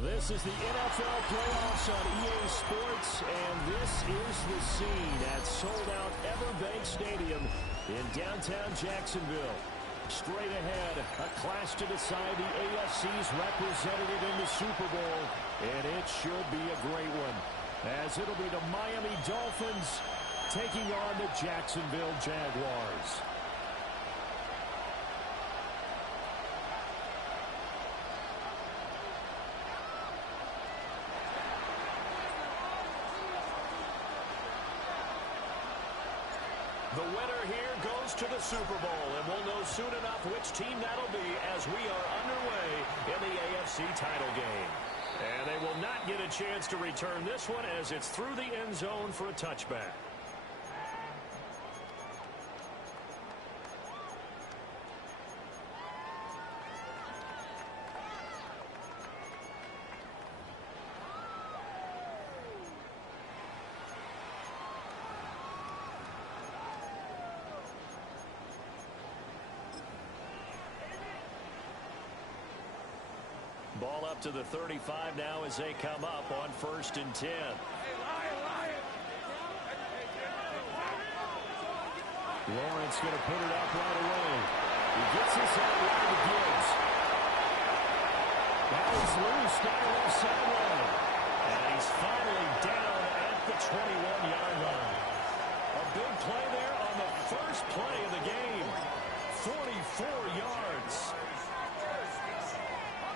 This is the NFL playoffs on EA Sports, and this is the scene at sold-out Everbank Stadium in downtown Jacksonville. Straight ahead, a clash to decide the AFC's representative in the Super Bowl, and it should be a great one, as it'll be the Miami Dolphins taking on the Jacksonville Jaguars. The winner here goes to the Super Bowl, and we'll know soon enough which team that'll be as we are underway in the AFC title game. And they will not get a chance to return this one as it's through the end zone for a touchback. Ball up to the 35 now as they come up on 1st and 10. Lawrence going to put it up right away. He gets this out wide to Gibbs. That was loose down the left sideline. And he's finally down at the 21-yard line. A big play there on the first play of the game. 44 yards.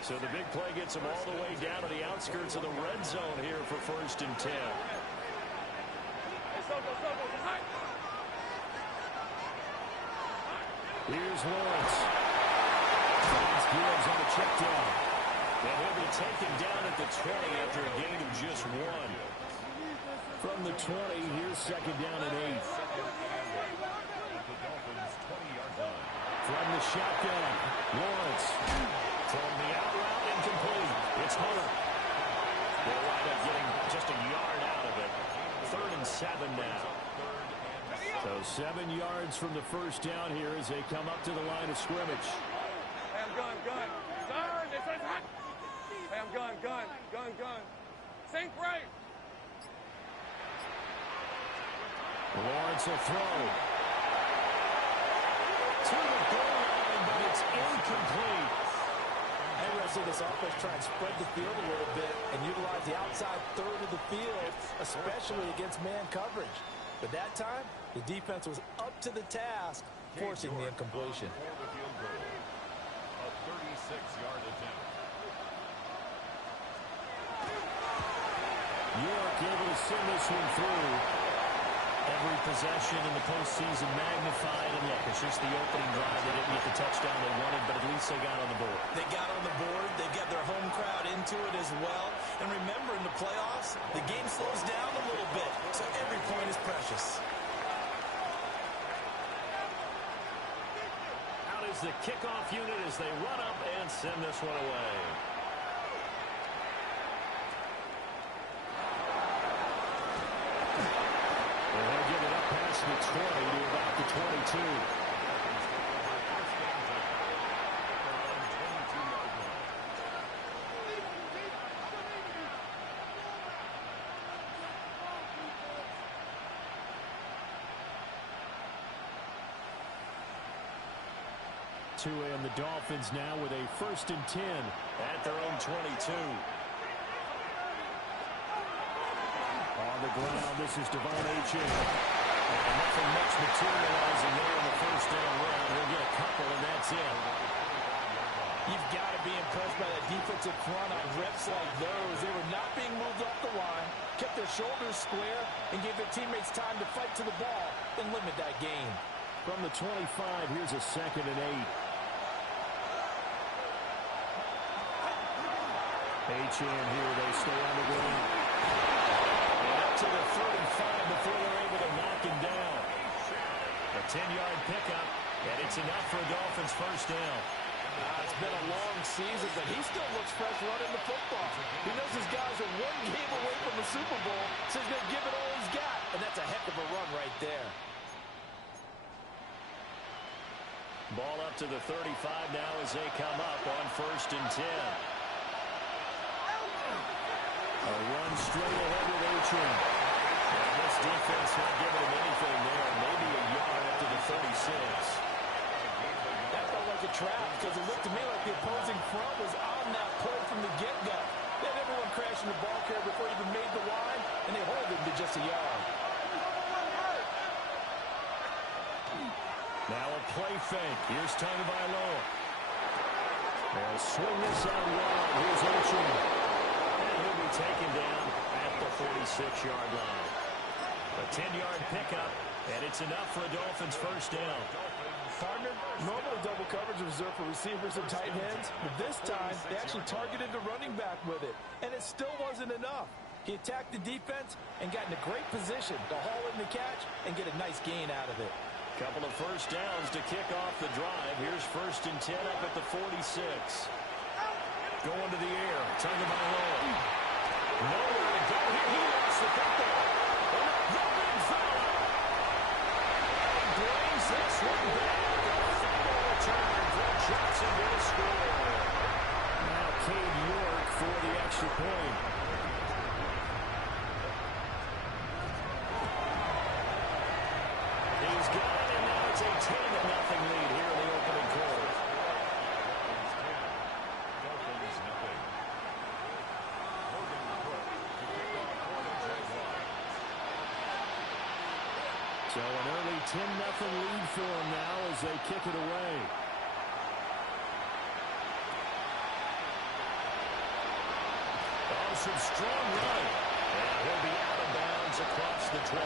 So the big play gets him all the way down to the outskirts of the red zone here for 1st and 10. Here's Lawrence. Finds Gibbs on the check down. And he'll be taken down at the 20 after a gain of just 1. From the 20, here's 2nd down and 8. From the shotgun, Lawrence. From the out route, incomplete. It's Hunter. They'll wind up getting just a yard out of it. 3rd and 7 now. So 7 yards from the first down here as they come up to the line of scrimmage. Hey, I'm gun. Turn! They said hot! Hey, I'm gun. Sink right! Lawrence will throw. To the goal line, but it's incomplete. Hey, Russell, this offense trying to spread the field a little bit and utilize the outside third of the field, especially against man coverage. But that time, the defense was up to the task, forcing the incompletion. A 36-yard attempt. York able to send this one through. Every possession in the postseason magnified, and look, it's just the opening drive. They didn't get the touchdown they wanted, but at least they got on the board. They got on the board. They got their home crowd into it as well. And remember, in the playoffs, the game slows down a little bit, so every point is precious. Out is the kickoff unit as they run up and send this one away. They'll give it up past the 20 to about the 22. And the Dolphins now with a 1st and 10 at their own 22. On the ground, this is Devon Achane. And nothing much materializing there in the first down round. He'll get a couple, and that's it. You've got to be impressed by that defensive front on reps like those. They were not being moved off the line, kept their shoulders square, and gave their teammates time to fight to the ball and limit that gain. From the 25, here's a 2nd and 8. Achane here, they stay on the ground. And up to the 35 before they're able to knock him down. A 10-yard pickup, and it's enough for a Dolphins 1st down. It's been a long season, but he still looks fresh running the football. He knows his guys are one game away from the Super Bowl, so he's going to give it all he's got, and that's a heck of a run right there. Ball up to the 35 now as they come up on 1st and 10. A run straight ahead with Achane. And this defense not giving him anything there. Maybe a yard after the 36. That felt like a trap because it looked to me like the opposing front was on that play from the get-go. They had everyone crashing the ball carrier before he even made the line, and they hold him to just a yard. Now a play fake. Here's Tagovailoa. They'll swing this out wide. Here's Achane. And he'll be taken down at the 46-yard line. A 10-yard pickup, and it's enough for a Dolphins first down. Partner, normally double coverage is reserved for receivers and tight ends, but this time they actually targeted the running back with it, and it still wasn't enough. He attacked the defense and got in a great position to haul in the catch and get a nice gain out of it. Couple of first downs to kick off the drive. Here's 1st and 10 up at the 46. Going to the air. Tagovailoa. Nowhere to go here. He lost the football. The big fella. And brings this one back. A fumble return for Jacksonville score. Now Cade York for the extra point. He's got it, and now it's a 10-0 lead here in the opening quarter. So an early 10-0 lead for them now as they kick it away. Oh, some strong running. And he'll be out of bounds across the 25.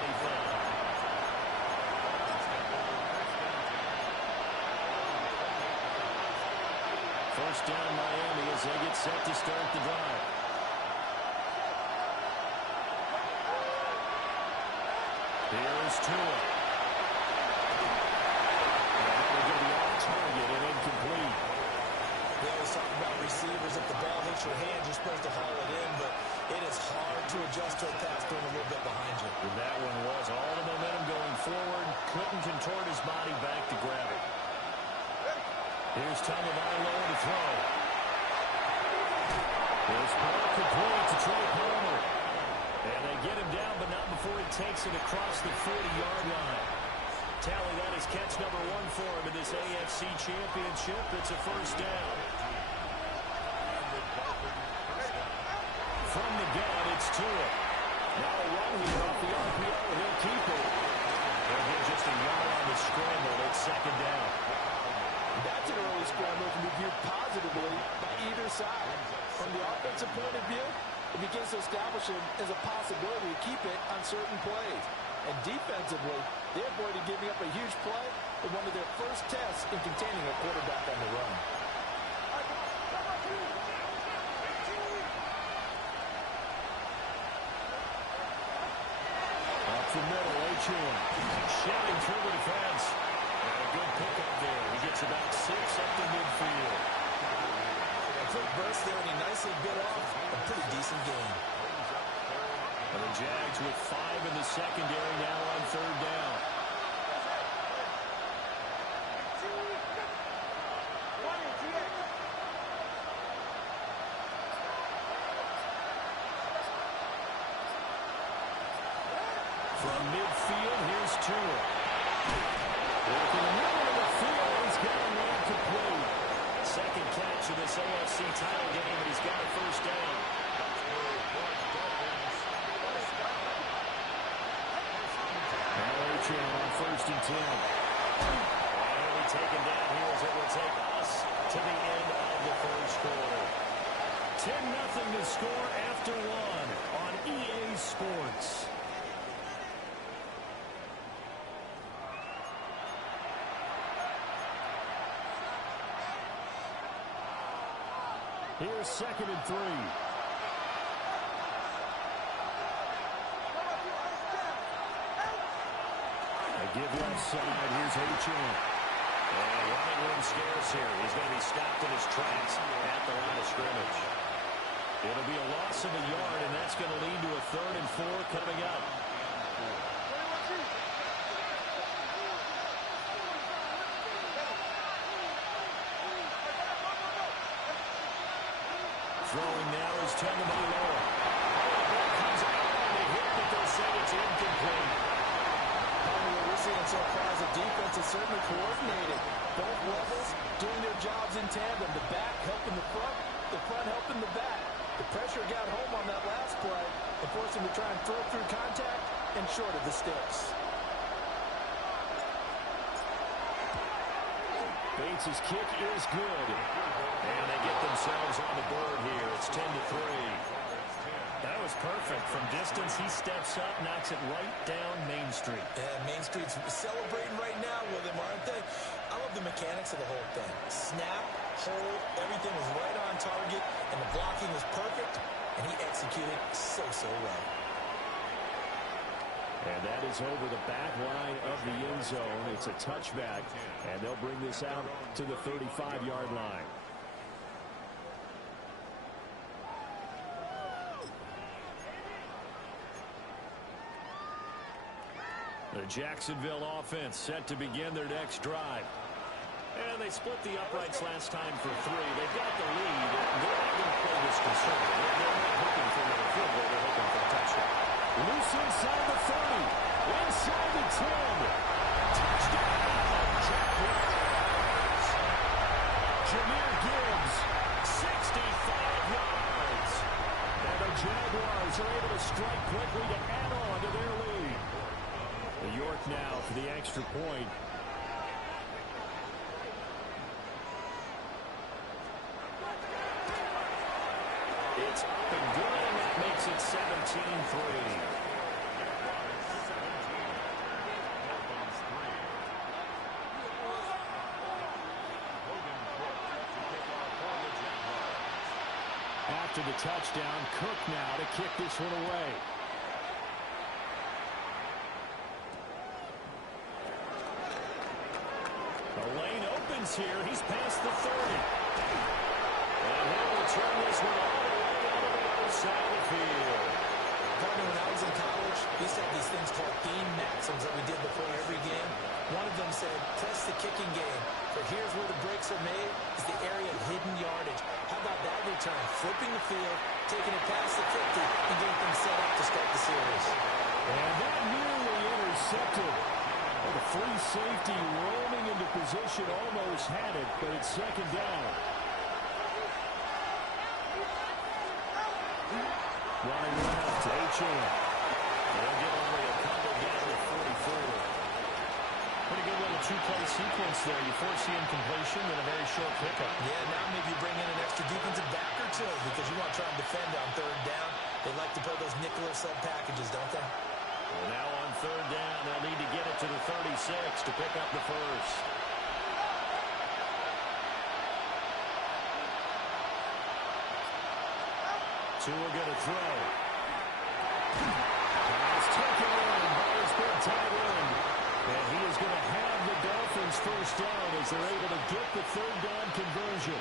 First down Miami as they get set to start the drive. Here's Tua. And they're going to be off target and incomplete. We always talk about receivers. If the ball hits your hand, you're supposed to haul it in, but it is hard to adjust to a pass thrown a little bit behind you. And that one was all the momentum going forward. Couldn't contort his body back to grab it. Here's Tagovailoa to throw. His ball complete to Trey Palmer. And they get him down, but not before he takes it across the 40-yard line. Tally, that is catch number 1 for him in this AFC Championship. It's a first down. From the gun, it's Tua. Now a run here off the RPO, and he'll keep it. He'll get just a yard on the scramble. It's 2nd down. That's an early scramble can be viewed positively by either side. From the offensive point of view, it begins to establish him as a possibility to keep it on certain plays. And defensively, they avoided giving up a huge play in one of their first tests in containing a quarterback on the run. Up the middle, Achane. Shelling through the defense. And a good pickup there. He gets about 6 up the midfield. A quick burst there, and he nicely bit off a pretty decent game. And the Jags with 5 in the secondary now on 3rd down. From midfield, here's Tua. Working in the middle of the field, he's got a man complete. Second catch of this AFC title game, and he's got a first down. Now Achane on 1st and 10. And he'll be taken down here as it will take us to the end of the first quarter. 10-0 to score after 1 on EA Sports. Here's 2nd and 3. A give left side. Here's Achane. And running room scarce here. He's going to be stopped in his tracks at the line of scrimmage. It'll be a loss of a yard, and that's going to lead to a 3rd and 4 coming up. Throwing now is Tagovailoa. say it's incomplete. What we're seeing so far is the defense is certainly coordinated. Both levels doing their jobs in tandem. The back helping the front helping the back. The pressure got home on that last play and forced him to try and throw through contact and short of the sticks. Bates' kick is good. And they get themselves on the board here. It's 10-3. That was perfect. From distance, he steps up, knocks it right down Main Street. Yeah, Main Street's celebrating right now with him, aren't they? I love the mechanics of the whole thing. Snap, hold, everything was right on target, and the blocking was perfect, and he executed so well. And that is over the back line of the end zone. It's a touchback, and they'll bring this out to the 35-yard line. The Jacksonville offense set to begin their next drive. And they split the uprights last time for 3. They've got the lead. They're not going to play this conservative. They're not hoping for another field goal. They're hoping for a touchdown. Loose inside the 30. Inside the 10. Touchdown, Jaguars. Jahmyr Gibbs, 65 yards. And the Jaguars are able to strike quickly to add on to their lead. The York now for the extra point. It's up and good, and that makes it 17-3. After the touchdown, Cook now to kick this one away. The lane opens here. He's past the 30. And he'll return this one all the way on the other side of the field. Partner, when I was in college, we used to have these things called theme maxims that we did before every game. One of them said, press the kicking game. For here's where the breaks are made, is the area of hidden yardage. How about that return? Flipping the field, taking it past the 50, and getting things set up to start the series. And that nearly intercepted. Oh, the free safety roaming into position almost had it, but it's second down. Running left, H.M. They'll get only a couple down to 44. Pretty good little two-play sequence there. You force the incompletion and a very short pickup. Yeah, now maybe you bring in an extra defensive back or two because you want to try and defend on third down. They like to play those nickel or sub packages, don't they? Well, now on third down, they'll need to get it to the 36 to pick up the first. Tua going to throw. Pass taken in by his big tight end. And he is going to have the Dolphins first down as they're able to get the third down conversion.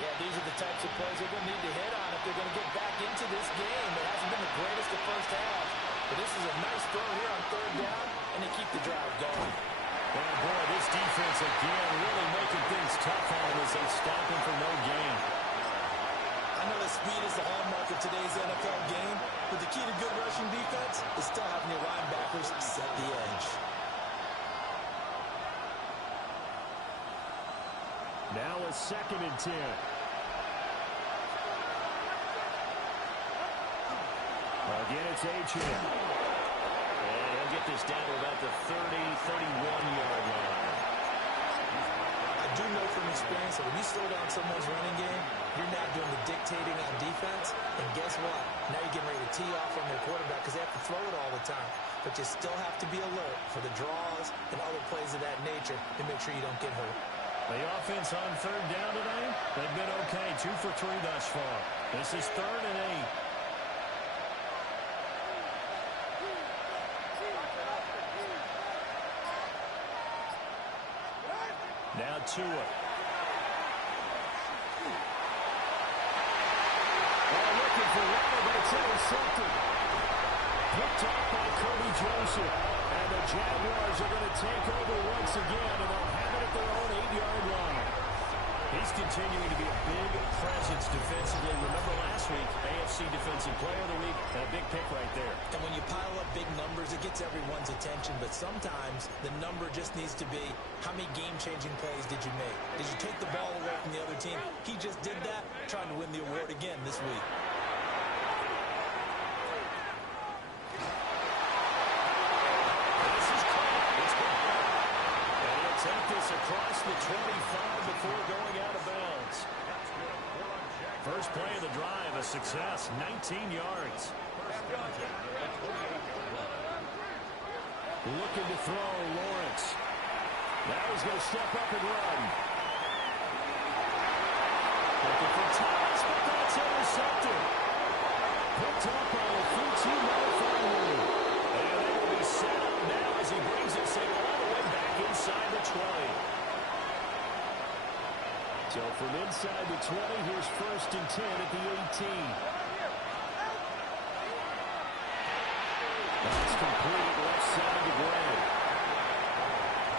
Yeah, these are the types of plays they're going to need to hit on if they're going to get back into this game. It hasn't been the greatest the first half. But this is a nice throw here on third down, and they keep the drive going. And boy, this defense again really making things tough on him as they stop him for no gain. I know that speed is the hallmark of today's NFL game, but the key to good rushing defense is still having your linebackers set the edge. Now a 2nd and 10. Again, it's H.M. And he'll get this down to about the 31-yard line. I do know from experience that when you slow down someone's running game, you're not doing the dictating on defense. And guess what? Now you're getting ready to tee off on their quarterback because they have to throw it all the time. But you still have to be alert for the draws and other plays of that nature to make sure you don't get hurt. The offense on third down tonight, they've been okay. 2 for 3 thus far. This is 3rd and 8. Now Tua. Looking for water, but it's intercepted. Picked off by Cody Joseph. And the Jaguars are going to take over once again, and they'll have it at their own 8-yard line. He's continuing to be a big presence defensively. Remember last week, AFC Defensive Player of the Week, and a big pick right there. And when you pile up big numbers, it gets everyone's attention. But sometimes the number just needs to be, how many game-changing plays did you make? Did you take the ball away from the other team? He just did that, trying to win the award again this week. This is caught. It's good. And he'll take this across the 25 before going out of bounds. First play of the drive, a success, 19 yards. Looking to throw, Lawrence. Now he's going to step up and run. Looking for Thomas, but that's intercepted. Picked up on a 13-yard finally. And they will be set up now as he brings this thing all the way back inside the 20. So from inside the 20, here's 1st and 10 at the 18. That's complete left side to Gray.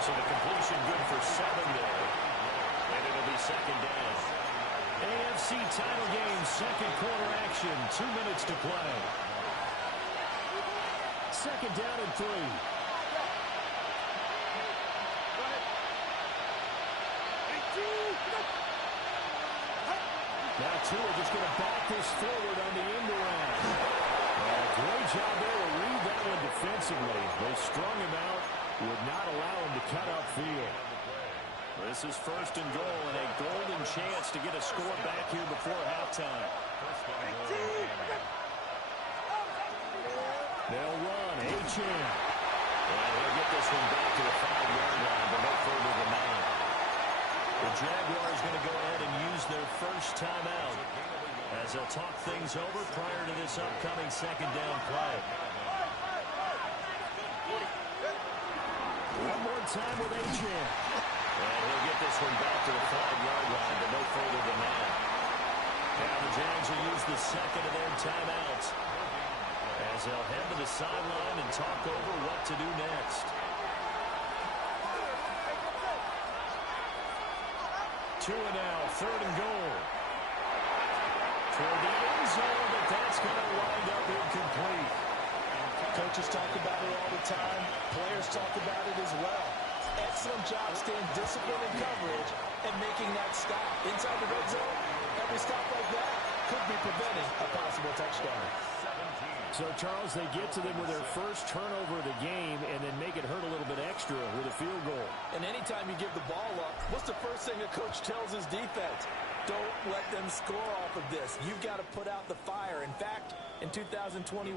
So the completion good for 7 there. And it'll be 2nd down. AFC title game, 2nd quarter action, 2 minutes to play. 2nd down and 3. Now Tua just going to back this forward on the end around. Great job there to read that one defensively. They strung him out, would not allow him to cut upfield. This is 1st and goal and a golden chance to get a score back here before halftime. They'll run, Achane. And he'll get this one back to the 5-yard line, but no further than that. The Jaguars going to go ahead and use their first timeout as they'll talk things over prior to this upcoming 2nd down play. One more time with Achane. And he'll get this one back to the 5-yard line, but no further than that. Now the Jags will use the 2nd of their timeouts as they'll head to the sideline and talk over what to do next. Tua now, 3rd and goal. Toward the end zone, but that's going to wind up incomplete. Coaches talk about it all the time. Players talk about it as well. Excellent job staying disciplined in coverage and making that stop. Inside the red zone, every stop like that could be preventing a possible touchdown. So, Charles, they get to them with their first turnover of the game and then make it hurt a little bit extra with a field goal. And anytime you give the ball up, what's the first thing a coach tells his defense? Don't let them score off of this. You've got to put out the fire. In fact, in 2021,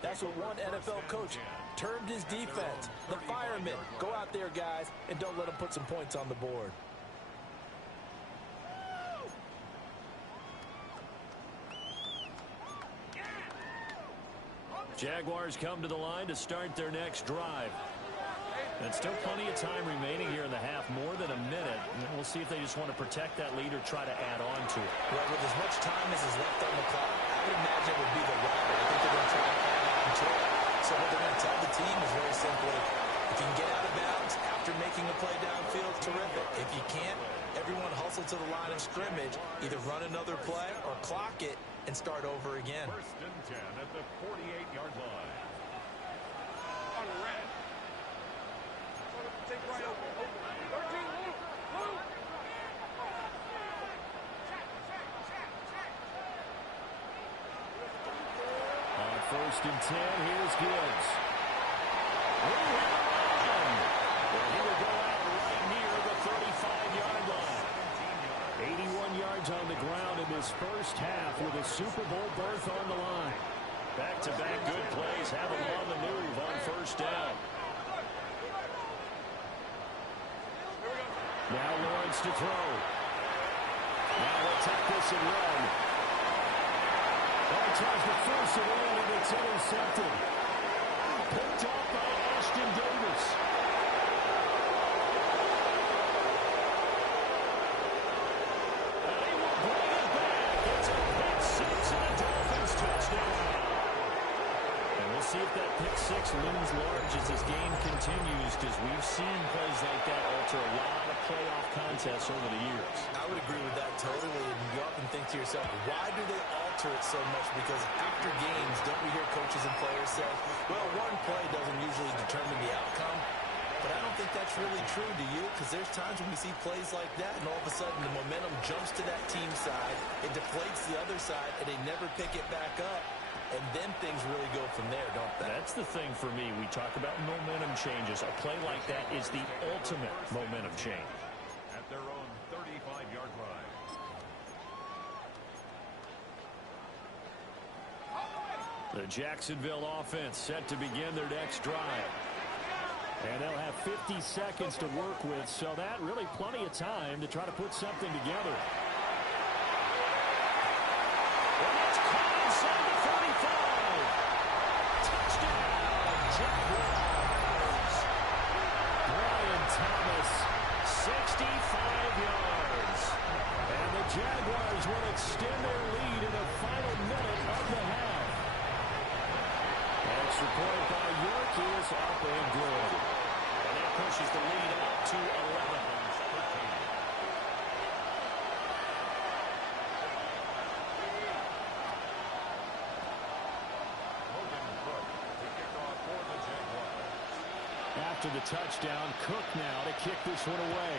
that's what one NFL coach termed his defense. The firemen. Go out there, guys, and don't let them put some points on the board. Jaguars come to the line to start their next drive. And still plenty of time remaining here in the half, more than a minute. We'll see if they just want to protect that lead or try to add on to it. Well, with as much time as is left on the clock, I would imagine it would be the latter. I think they're going to try to add on to it. So what they're going to tell the team is very simply, if you can get out of bounds after making a play downfield, terrific. If you can't, everyone hustle to the line of scrimmage, either run another play or clock it and start over again. 1st and 10 at the 48-yard line. On the red. Take right open. 13, move. Move. On 1st and 10, here's Gibbs. Well, he will go out right near the 35-yard line. 81 yards on the ground in this first half with a Super Bowl berth on the line. Back-to-back good plays have them on the move on 1st down. Now Lawrence to throw. Now they'll take this and run. He tries to force it in, and it's intercepted. Picked off by Ashton Davis. And he will bring it back. It's a pick six and a Dolphins touchdown. And we'll see if that pick six looms large as this game continues, because we've seen plays like that alter a lot of playoff contests over the years. I would agree with that totally. And you often think to yourself, why do they alter it so much? Because after games, don't we hear coaches and players say, well, one play doesn't usually determine the outcome. But I don't think that's really true, do you? Because there's times when we see plays like that, and all of a sudden the momentum jumps to that team side, it deflates the other side, and they never pick it back up. And then things really go from there, don't they? That's the thing for me. We talk about momentum changes. A play like that is the ultimate momentum change. At their own 35-yard line. The Jacksonville offense set to begin their next drive. And they'll have 50 seconds to work with, so that really plenty of time to try to put something together. And it's caught inside the 45. Touchdown, Jaguars. Brian Thomas, 65 yards. And the Jaguars will extend their lead in the final minute of the half. Extra point by York is up and good. And that pushes the lead up to 11. After the touchdown, Cook now to kick this one away.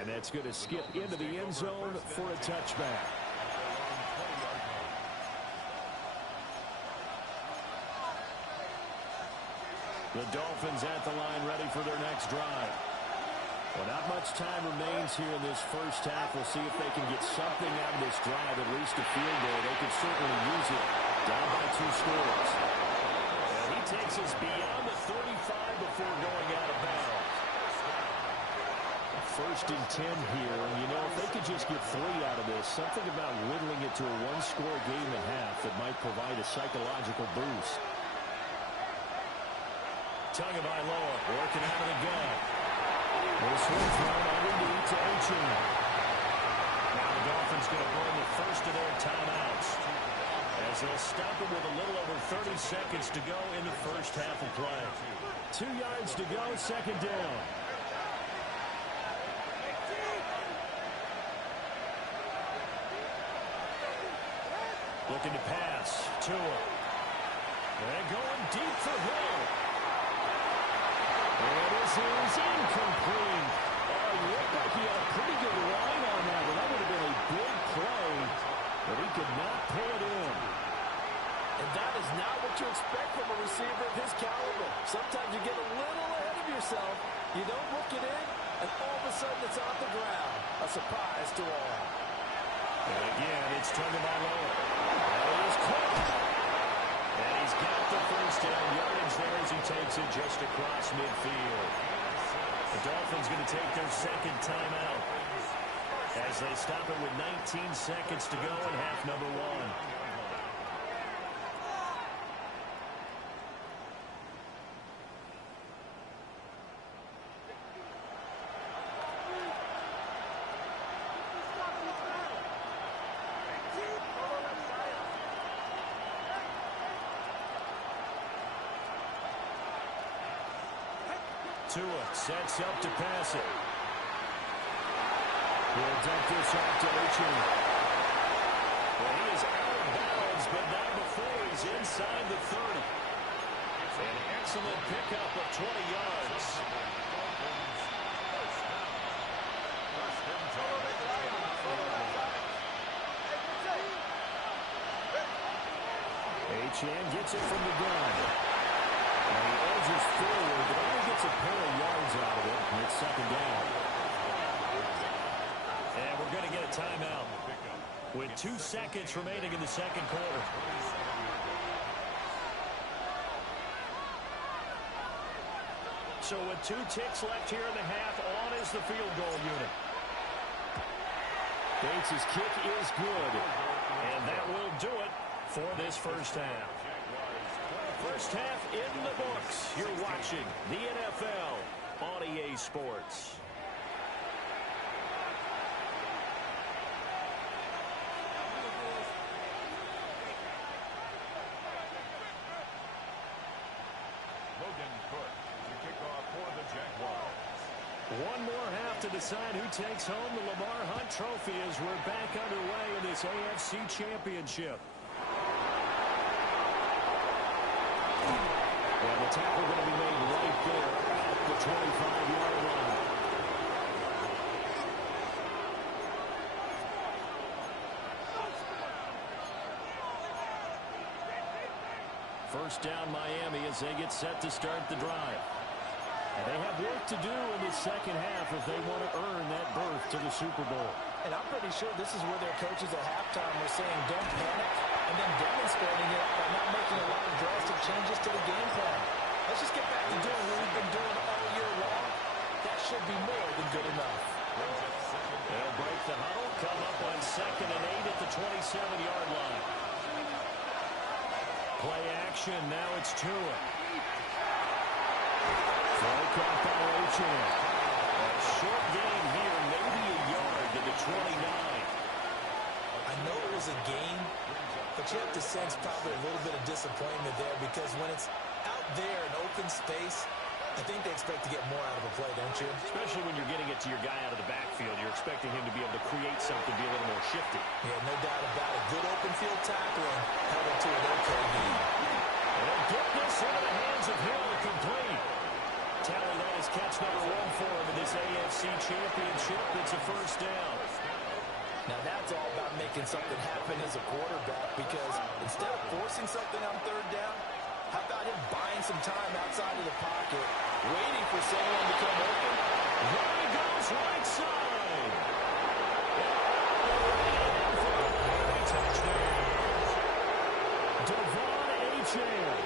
And that's going to skip into the end zone for a touchback. The Dolphins at the line ready for their next drive. Well, not much time remains here in this first half. We'll see if they can get something out of this drive, at least a field goal. They could certainly use it. Down by 2 scores. And he takes us beyond the 35 before going out of bounds. First and 10 here. And, you know, if they could just get 3 out of this, something about whittling it to a 1-score game and a half that might provide a psychological boost. Tagovailoa working out of the gun. This one thrown underneath to Achin. Now the Dolphins going to burn the first of their timeouts, as they'll stop it with a little over 30 seconds to go in the first half of play. 2 yards to go, second down. Looking to pass. Tua. And going deep for Hill. And this is incomplete. Oh, he looked like he had a pretty good line on that one. That would have been a big play, but he could not pull it in. And that is not what you expect from a receiver of his caliber. Sometimes you get a little ahead of yourself. You don't look it in, and all of a sudden it's off the ground. A surprise to all. And again, it's Tagovailoa. That is caught. And he's got the first down yardage there as he takes it just across midfield. The Dolphins going to take their second timeout as they stop it with 19 seconds to go in half number 1. Tua sets up to pass it. He'll dump this off to Achin. Well, he is out of bounds, but not before he's inside the 30. An excellent pickup of 20 yards. Achin gets it from the gun. And he edges forward, but only gets a pair of yards out of it, and it's second down. And we're going to get a timeout with 2 seconds remaining in the second quarter. So with 2 ticks left here in the half, on is the field goal unit. Bates' kick is good, and that will do it for this first half. First half in the books. You're watching the NFL on EA Sports. One more half to decide who takes home the Lamar Hunt Trophy as we're back underway in this AFC Championship. And the tackle going to be made right there at the 25-yard line. First down Miami as they get set to start the drive. And they have work to do in the second half if they want to earn that berth to the Super Bowl. And I'm pretty sure this is where their coaches at halftime were saying don't panic, and then demonstrating it by not making a lot of drastic changes to the game plan. Let's just get back to doing what we've been doing all year long. That should be more than good enough. They'll break the huddle, come up on 2nd and 8 at the 27-yard line. Play action, now it's Tua. Throw caught by Rachel. A short gain here, maybe a yard to the 29. I know it was a gain, but you have to sense probably a little bit of disappointment there because when it's out there in open space, I think they expect to get more out of a play, don't you? Especially when you're getting it to your guy out of the backfield. You're expecting him to be able to create something, be a little more shifty. Yeah, no doubt about it. Good open field tackling held it to an okay gain. And they'll get this into the hands of Hill, complete. Tally that is catch number 1 for him in this AFC Championship. It's a first down. Now that's all about making something happen as a quarterback because instead of forcing something on 3rd down, how about him buying some time outside of the pocket, waiting for someone to come open? There he goes, right side. Touchdown. Devon Achane,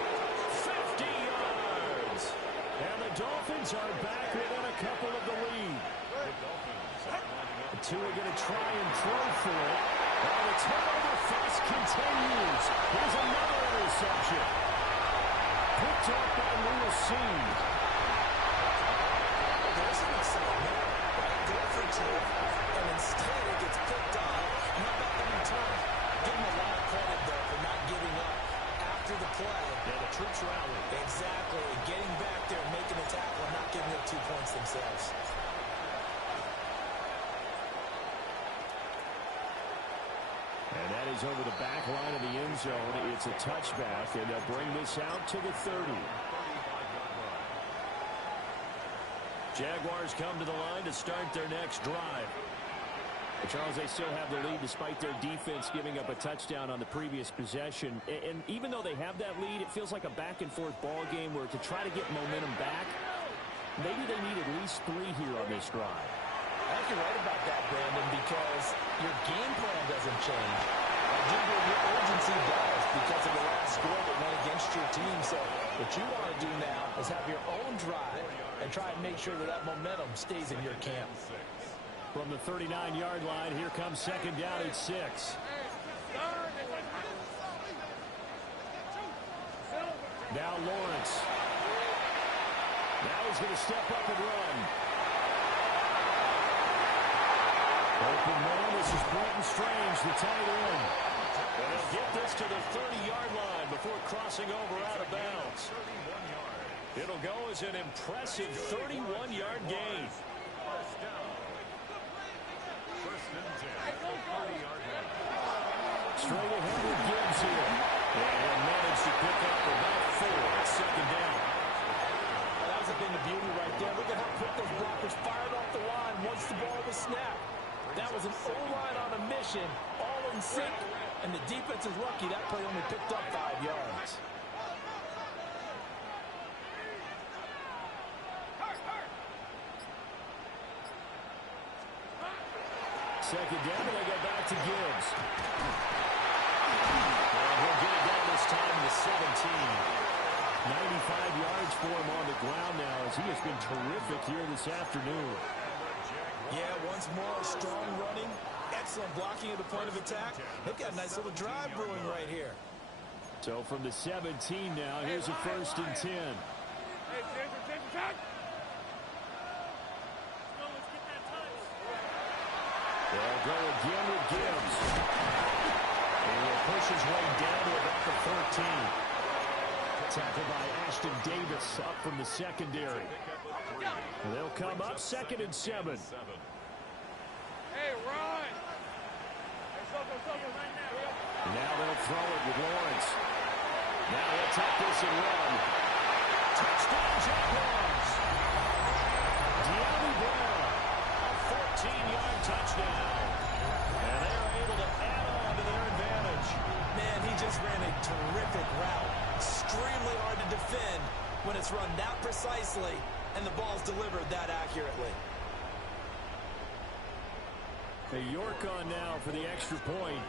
50 yards. And the Dolphins are back within a couple of the lead. The two are going to try and throw for it. While the turnover fuss continues. Here's another interception. Picked up by Lewis Seen. There's an excitement. Go for 2, and instead it gets picked off. And how about the return? Give him a lot of credit, though, for not giving up after the play. Yeah, the troops rallied. Exactly. Getting back there, making the tackle, and not giving up 2 points themselves. And that is over the back line of the end zone. It's a touchback, and they'll bring this out to the 30. Jaguars come to the line to start their next drive. But Charles, they still have the lead despite their defense giving up a touchdown on the previous possession. And even though they have that lead, it feels like a back-and-forth ball game where to try to get momentum back, maybe they need at least 3 here on this drive. I think you're right about that, Brandon, because your game plan doesn't change. I do believe your urgency does because of the last score that went against your team. So what you want to do now is have your own drive and try and make sure that that momentum stays in your camp. From the 39-yard line, here comes 2nd down at 6. Now Lawrence. Now he's going to step up and run. Open man, this is Brenton Strange, the tight end. And he'll get this to the 30-yard line before crossing over out of bounds. It'll go as an impressive 31-yard gain. Straight ahead with Gibbs here. And managed to pick up about 4 at 2nd down. That was a thing of beauty right there. Look at how quick those blockers fired off the line once the ball was snapped. That was an O-line on a mission, all in sync, and the defense is lucky that play only picked up 5 yards. Second down, and they go back to Gibbs. And he'll get it down this time to 17. 95 yards for him on the ground now as he has been terrific here this afternoon. Yeah, once more, strong running, excellent blocking at the point of attack. They've got a nice little drive brewing right here. So from the 17 now, here's a 1st and 10. They'll go again with Gibbs. And he'll push his way down to about the 13. Tackled by Ashton Davis up from the secondary. They'll come up 2nd and 7. Hey, run! Now they'll throw it with Lawrence. Now he'll take this and run. Touchdown, Jaguars! De'Ami Brown, a 14-yard touchdown. And they're able to add on to their advantage. Man, he just ran a terrific route. Extremely hard to defend when it's run that precisely and the ball's delivered that accurately. A York on now for the extra point.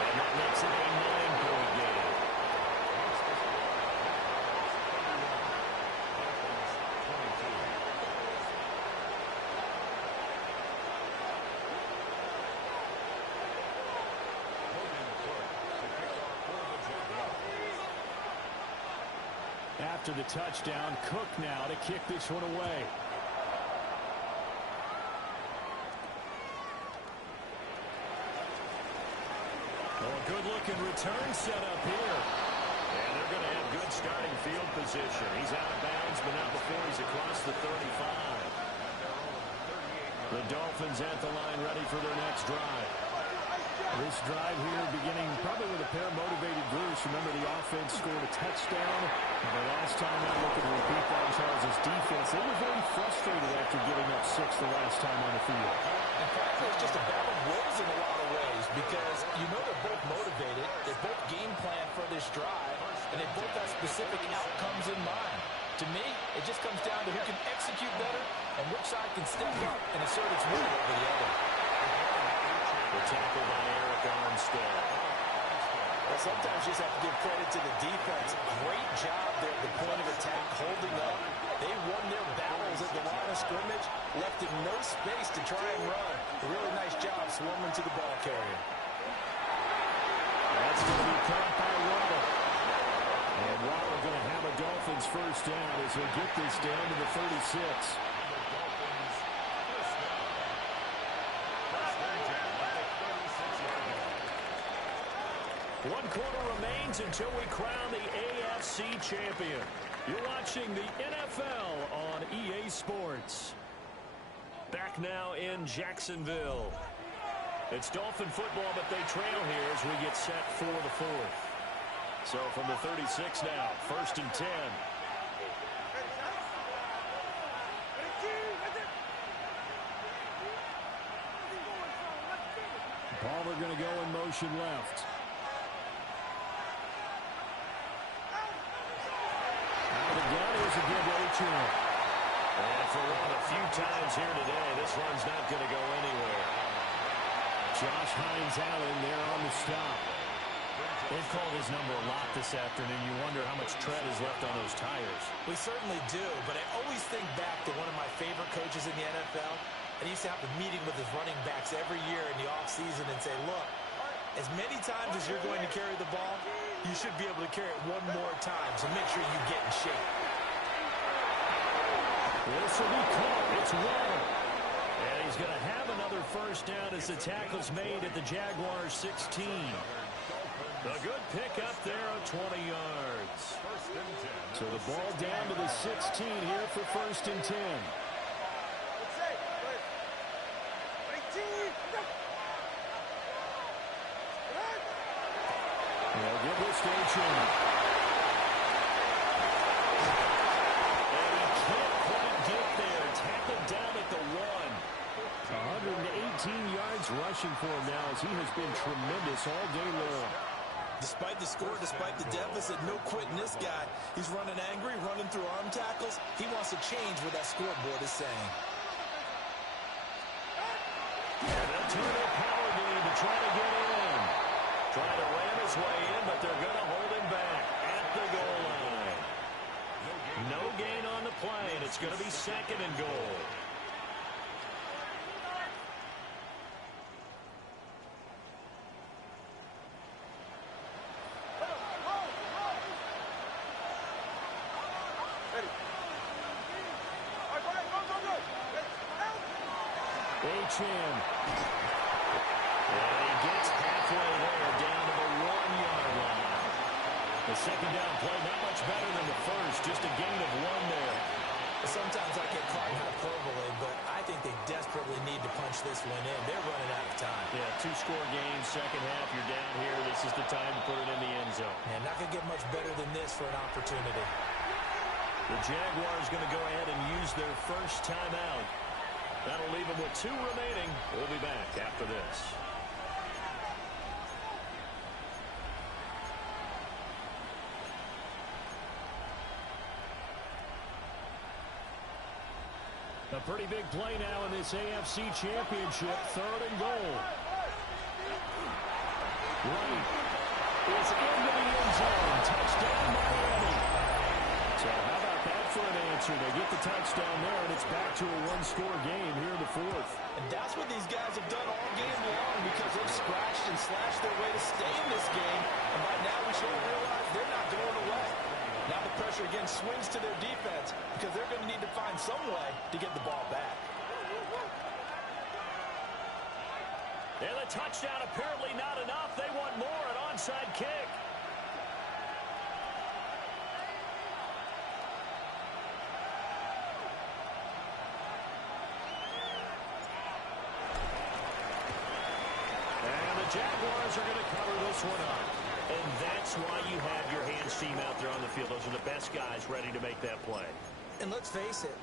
And that makes it a 9-point game. After the touchdown, Cook now to kick this one away. Oh, a good-looking return set up here. And they're going to have good starting field position. He's out of bounds, but not before he's across the 35. The Dolphins at the line ready for their next drive. This drive here beginning probably with a pair of motivated Bruce. Remember, the offense scored a touchdown. And the last time out, looking to repeat that, Charles' defense, they were very frustrated after giving up 6 the last time on the field. In fact, it was just a battle of wills in a lot of ways because you know they're both motivated, they both game plan for this drive, and they both have specific outcomes in mind. To me, it just comes down to who can execute better and which side can step up and assert its will over the other. The tackle by Eric Armstead. Well, sometimes you just have to give credit to the defense. Great job there at the point of attack, holding up. They won their battles at the line of scrimmage, left him no space to try and run. A really nice job swarming to the ball carrier. That's going to be caught by Waddle. And Waddle going to have a Dolphins first down as he'll get this down to the 36. One quarter remains until we crown the AFC champion. You're watching the NFL on EA Sports. Back now in Jacksonville. It's Dolphin football, but they trail here as we get set for the 4th. So from the 36 now, 1st and 10. Palmer going to go in motion left. And for one of the few times here today, this run's not going to go anywhere. Josh Hines-Allen there on the stop. They've called his number a lot this afternoon. You wonder how much tread is left on those tires. We certainly do, but I always think back to one of my favorite coaches in the NFL. And he used to have a meeting with his running backs every year in the offseason and say, look, as many times as you're going to carry the ball, you should be able to carry it one more time, so make sure you get in shape. This will be caught. It's Waddle. And he's going to have another first down as the tackle's made at the Jaguars 16. A good pick up there of 20 yards. So the ball down to the 16 here for 1st and 10. They'll give this to Chin. And he can't quite get there. Tackled down at the 1. 118 yards rushing for him now as he has been tremendous all day long. Despite the score, despite the deficit, no quitting this guy. He's running angry, running through arm tackles. He wants to change what that scoreboard is saying. And they'll turn up Howard to try to get in. Trying to ram his way in, but they're going to hold him back at the goal line. No gain on the play, and it's going to be 2nd and goal. Chin. And he gets half The second down play, not much better than the first, just a gain of 1 there. Sometimes I get caught in hyperbole, but I think they desperately need to punch this one in. They're running out of time. Yeah, 2-score game, second half, you're down here. This is the time to put it in the end zone. And not going to get much better than this for an opportunity. The Jaguars going to go ahead and use their first timeout. That'll leave them with 2 remaining. We'll be back after this. A pretty big play now in this AFC Championship. 3rd and goal. Right is into the end zone. Touchdown, Miami. So how about that for an answer? They get the touchdown there, and it's back to a 1-score game here in the 4th. And that's what these guys have done all game long because they've scratched and slashed their way to stay in this game. And by now we should realize they're not going away. Now the pressure again swings to their defense because they're going to need to find some way to get the ball back. And the touchdown apparently not enough. They want more, an onside kick. And the Jaguars are going to cover this one up. And that's why you have your hands team out there on the field. Those are the best guys ready to make that play. And let's face it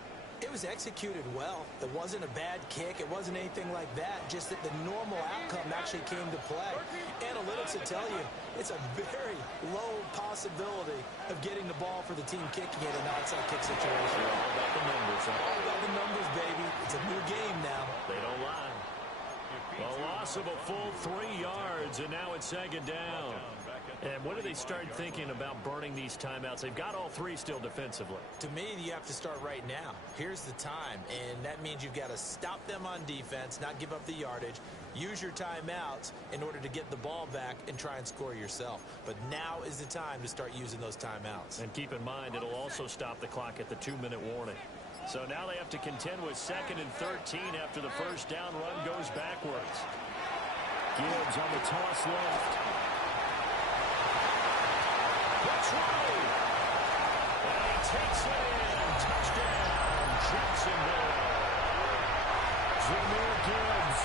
was executed well. It wasn't a bad kick. It wasn't anything like that. Just that the normal outcome actually came to play. Analytics will tell you it's a very low possibility of getting the ball for the team kicking it in an outside kick situation. All about the numbers. All about the numbers, baby. It's a new game now. They don't lie. A loss of a full 3 yards, and now it's 2nd down. And when do they start thinking about burning these timeouts? They've got all 3 still defensively. To me, you have to start right now. Here's the time, and that means you've got to stop them on defense, not give up the yardage, use your timeouts in order to get the ball back and try and score yourself. But now is the time to start using those timeouts. And keep in mind, it'll also stop the clock at the 2-minute warning. So now they have to contend with 2nd and 13 after the first down run goes backwards. Gibbs on the toss left. That's right. And he takes it in. Touchdown, Jacksonville. Jahmyr Gibbs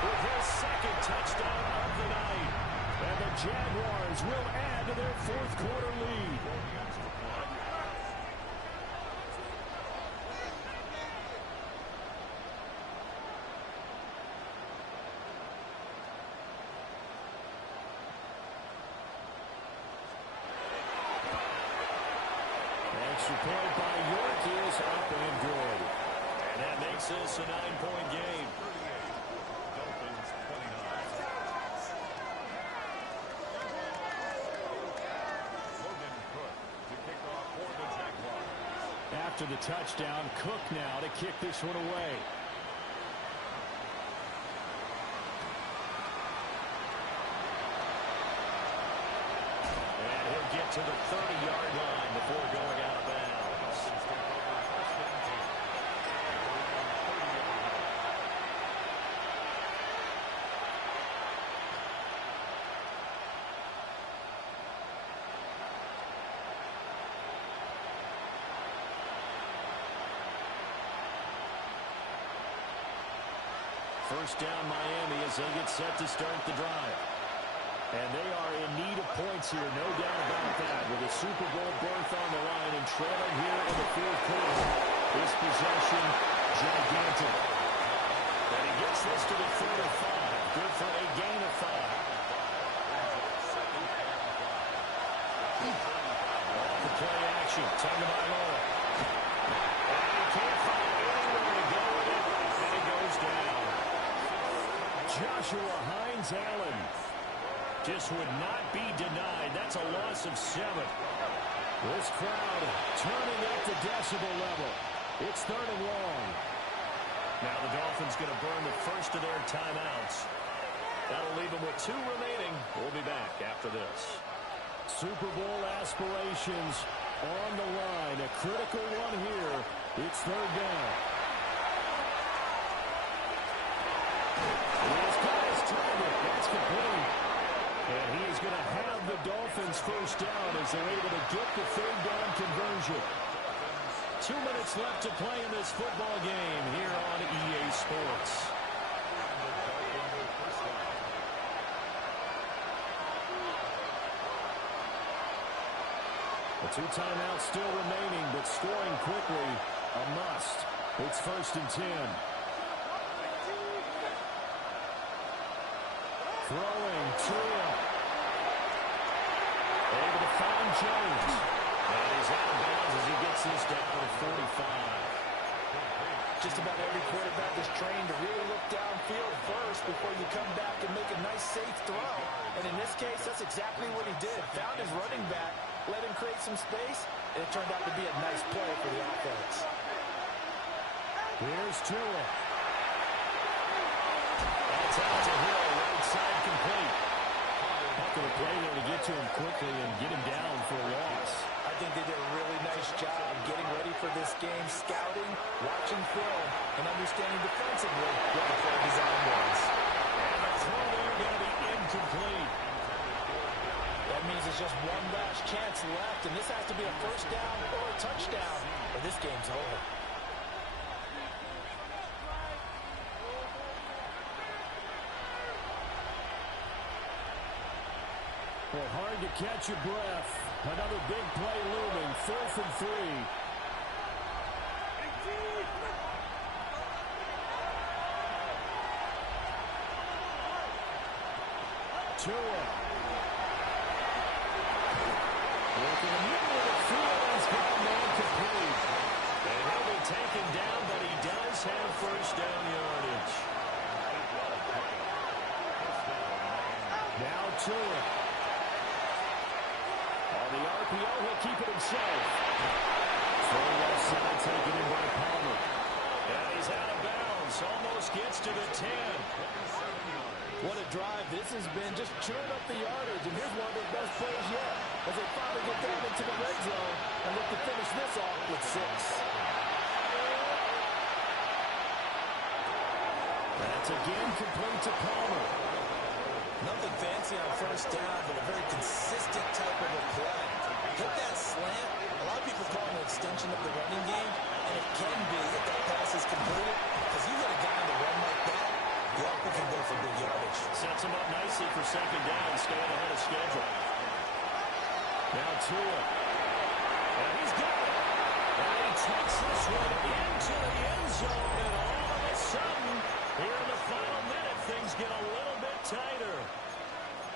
with his 2nd touchdown of the night. And the Jaguars will add to their 4th quarter lead. Extra point by York is up and good. And that makes this a 9-point game. Dolphins 29. Logan Cook to kick off for the Jaguars. After the touchdown, Cook now to kick this one away. And he'll get to the 30-yard line before going out of bounds. First down Miami as they get set to start the drive. And they are in need of points here, no doubt about that, with a Super Bowl berth on the line and trailing here in the 4th quarter. This possession, gigantic. And he gets this to the 35. Good for a gain of 5. Off the play action, Tagovailoa. And he can't find anywhere to go with it, and he goes down. Joshua Hines-Allen just would not be denied. That's a loss of 7. This crowd turning up the decibel level. It's 3rd and long. Now the Dolphins going to burn the first of their timeouts. That'll leave them with 2 remaining. We'll be back after this. Super Bowl aspirations on the line. A critical one here. It's 3rd down. He's got his target. That's complete. And he is going to have the Dolphins first down as they're able to get the third down conversion. 2 minutes left to play in this football game here on EA Sports. The 2 timeouts still remaining, but scoring quickly, a must. It's 1st and 10. Throwing, Tua. Able to find Jones. And he's out of bounds as he gets this down to 45. Just about every quarterback is trained to really look downfield first before you come back and make a nice, safe throw. And in this case, that's exactly what he did. Found his running back, let him create some space, and it turned out to be a nice play for the offense. Here's Tua. That's out to Hill, right side complete. Heck of a play there to get to him quickly and get him down for a loss. I think they did a really nice job of getting ready for this game, scouting, watching film, and understanding defensively what the play design was. And the throw there going to be incomplete. That means it's just one last chance left, and this has to be a first down or a touchdown, or this game's over. Well, hard to catch your breath. Another big play looming, 4th and 3. Tua. Working the middle of the field. He's got a man complete. And he'll be taken down, but he does have first down yardage. Now Tua. On the RPO, he'll keep it himself. Throw left side, taken in by Palmer. And he's out of bounds. Almost gets to the 10. What a drive this has been, just chewing up the yardage, and here's one of their best plays yet, as they finally get down into the red zone and look to finish this off with 6. That's again complete to Palmer. Nothing fancy on first down, but a very consistent type of a play. Hit that slant. A lot of people call it an extension of the running game, and it can be if that pass is completed, because you hit a guy on the run like that, the offense can go for big yardage. Sets him up nicely for second down, staying ahead of schedule. Now Tua. And he's got it. And he takes this one into the end zone, and all of a sudden, here in the final minute, things get a little bit tighter.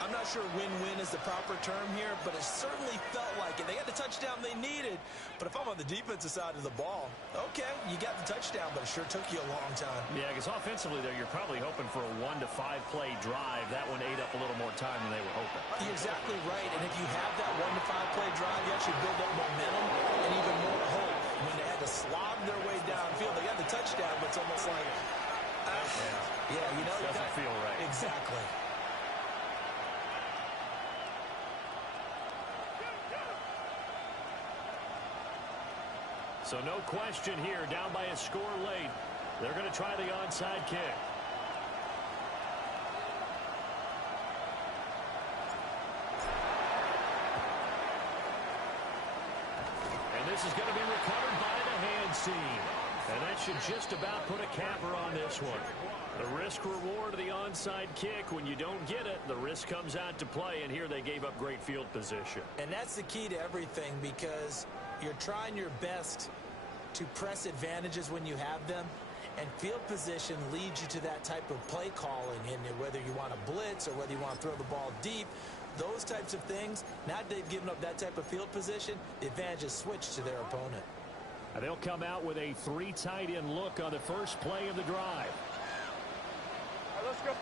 I'm not sure win-win is the proper term here, but it certainly felt like it. They got the touchdown they needed, but if I'm on the defensive side of the ball, okay, you got the touchdown, but it sure took you a long time. Yeah, because offensively there, you're probably hoping for a 1 to 5 play drive. That one ate up a little more time than they were hoping. You're exactly right, and if you have that 1 to 5 play drive, you actually build up momentum and even more hope. When they had to slog their way downfield, they got the touchdown, but it's almost like, yeah, you know, doesn't feel right. Exactly. So no question here, down by a score late. They're going to try the onside kick. And this is going to be recovered by the hands team. And that should just about put a capper on this one. The risk-reward of the onside kick, when you don't get it, the risk comes out to play, and here they gave up great field position. And that's the key to everything, because you're trying your best to press advantages when you have them, and field position leads you to that type of play calling, and whether you want to blitz or whether you want to throw the ball deep, those types of things, now that they've given up that type of field position, the advantage is switched to their opponent. And they'll come out with a 3 tight end look on the first play of the drive. All right, let's go.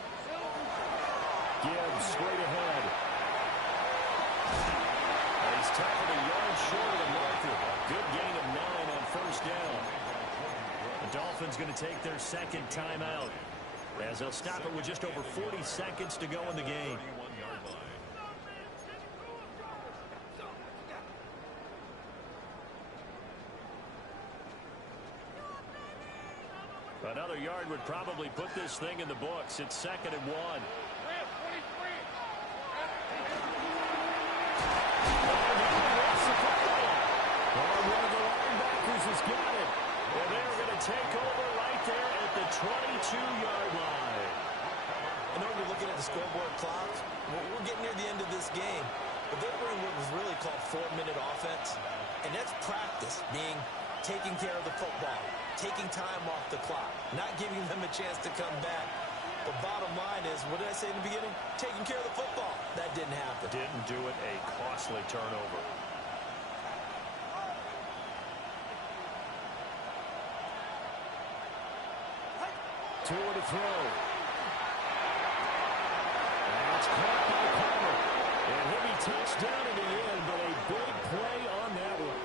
Gibbs straight ahead. And he's tackled a yard short of the marker. Good gain of 9 on first down. The Dolphins going to take their second timeout, as they'll stop it with just over 40 seconds to go in the game. Another yard would probably put this thing in the books. It's 2nd and 1. Dolphins has got it. And they're going to take over right there at the 22-yard line. I know we're looking at the scoreboard clock. We're getting near the end of this game. But they were in what was really called 4-minute offense. And that's practice, being taking care of the football, taking time off the clock, not giving them a chance to come back. But bottom line is, what did I say in the beginning? Taking care of the football. That didn't happen. Didn't do it. A costly turnover. Two to throw. That's caught by Palmer. And he'll be touchdown in the end, but a big play on that one.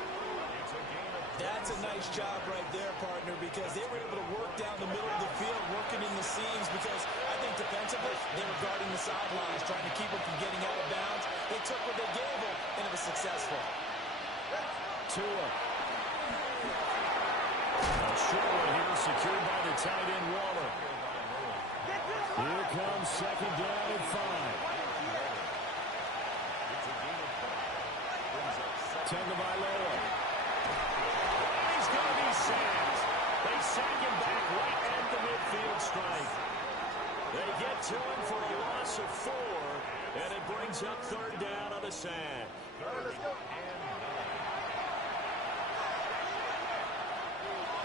That's a nice job right there, partner, because they were able to work down the middle of the field, working in the seams, because I think defensively, they were guarding the sidelines, trying to keep them from getting out of bounds. They took what they gave them, and it was successful. Tua. A short one here, secured by the tight end, Waller. Here comes second down and 5. Tagovailoa. He's going to be sacked. They sack him back right at the midfield stripe. They get to him for a loss of 4, and it brings up third down on the sack.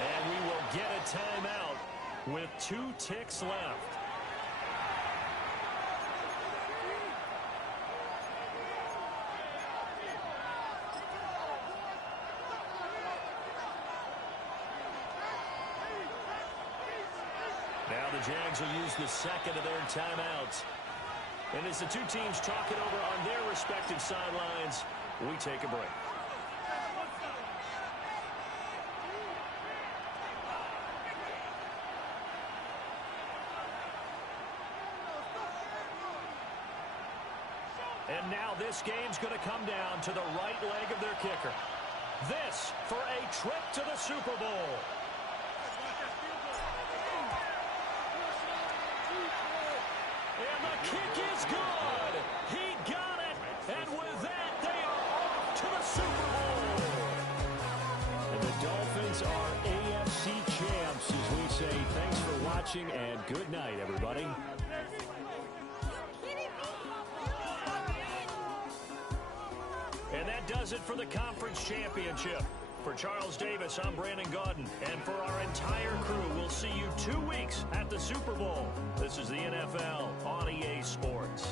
And we will get a timeout with 2 ticks left. Now the Jags will use the second of their timeouts. And as the two teams talk it over on their respective sidelines, we take a break. And now this game's going to come down to the right leg of their kicker. This for a trip to the Super Bowl. And the kick is good. He got it. And with that, they are off to the Super Bowl. And the Dolphins are AFC champs, as we say. Thanks for watching, and good night, everybody. And that does it for the conference championship. For Charles Davis, I'm Brandon Gaudin. And for our entire crew, we'll see you 2 weeks at the Super Bowl. This is the NFL on EA Sports.